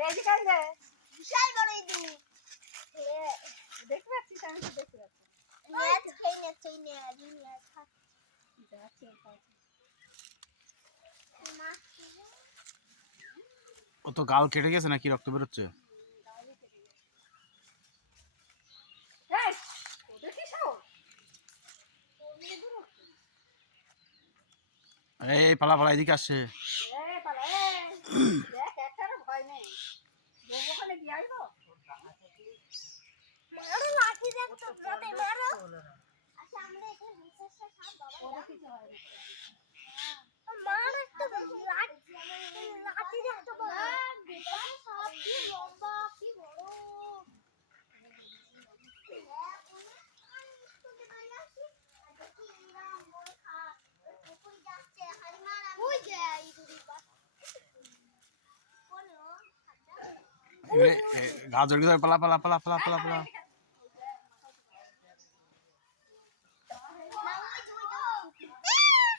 রেজি কান দে বিশাল বড় ইঁদুর দেখতে পাচ্ছিস আমি তো দেখতে পাচ্ছি নেট খেয়ে নে যাচ্ছে ও তো গাল কেটে গেছে নাকি রক্ত বেরোচ্ছে? এই ওদের কি সাহস এই পালা পালা এদিকে আসছে। এই পালা দেখ একটারও ভয় নেই বউ ওখানে দিয়ে আসবো মারো লাঠি দেখ তো ব্লকে মারো আচ্ছা আমরা এখানে বিশ্বাসটা সাপ বাবা ওদের কিছু হয় না মার একটা লাঠি দেখ তো বাবা বেটা সাপ কি লম্বা কি বড় গাজর গাজর পালা পালা পালা পালা পালা পালা।